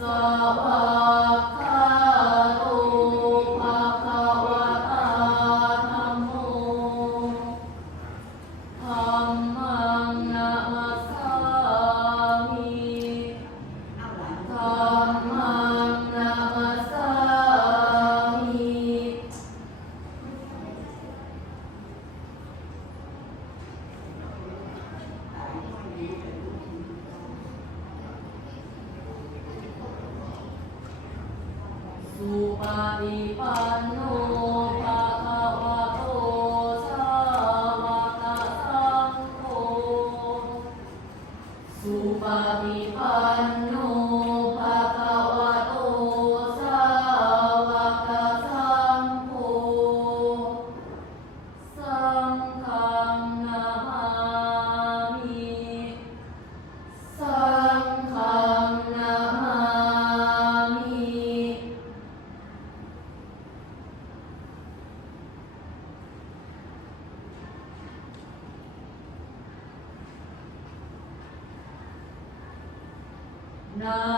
走。สุปฏิปันโน Nam.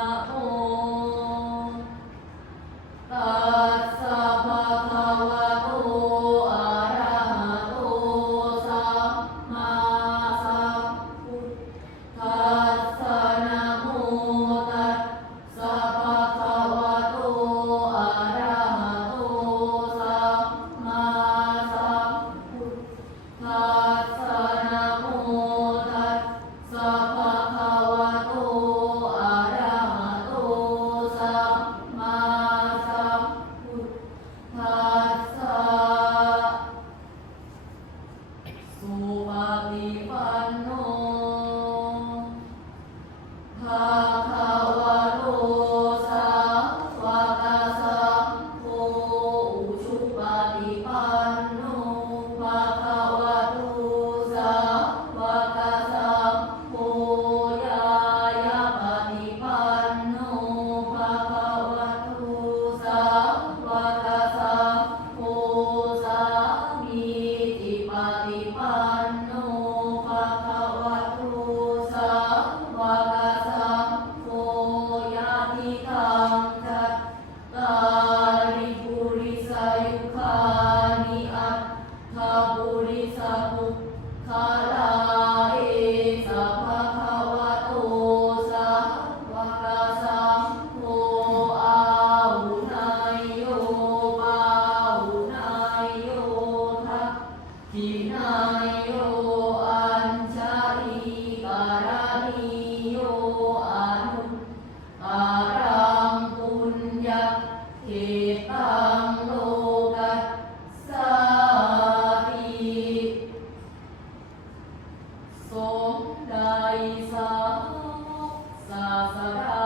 สาวกศาสา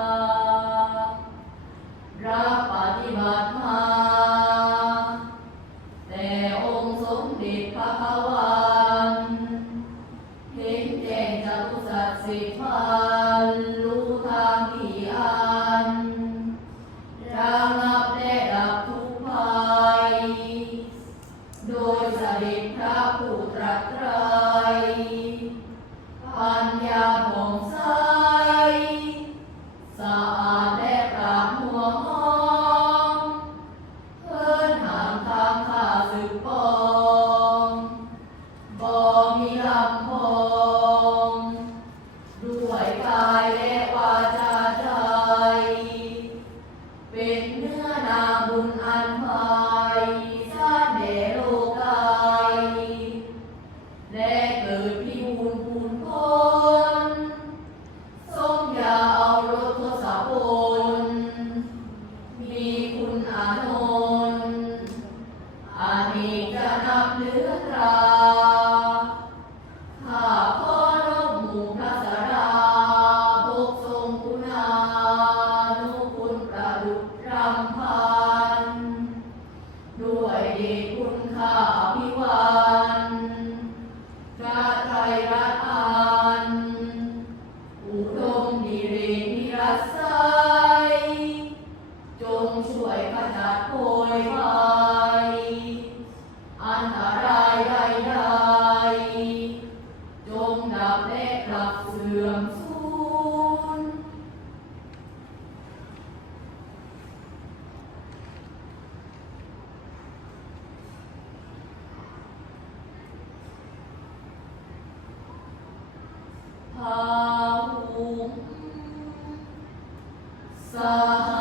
아.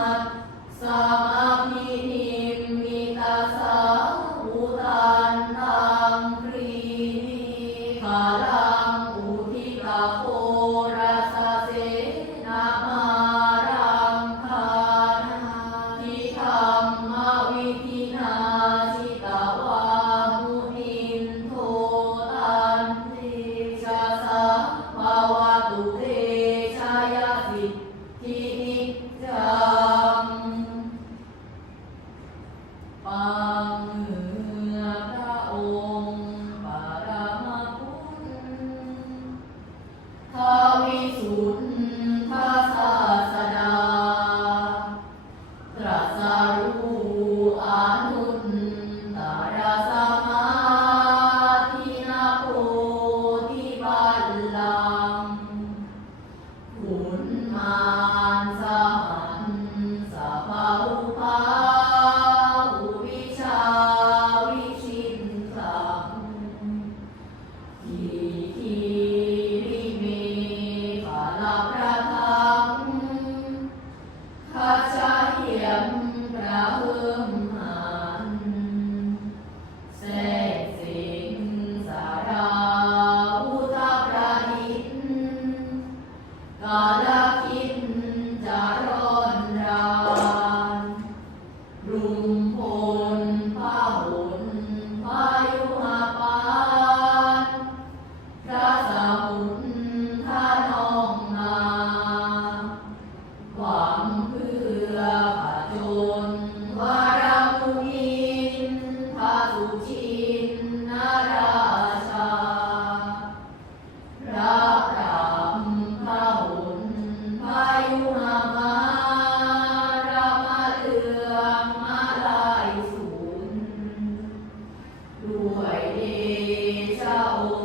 ด้ว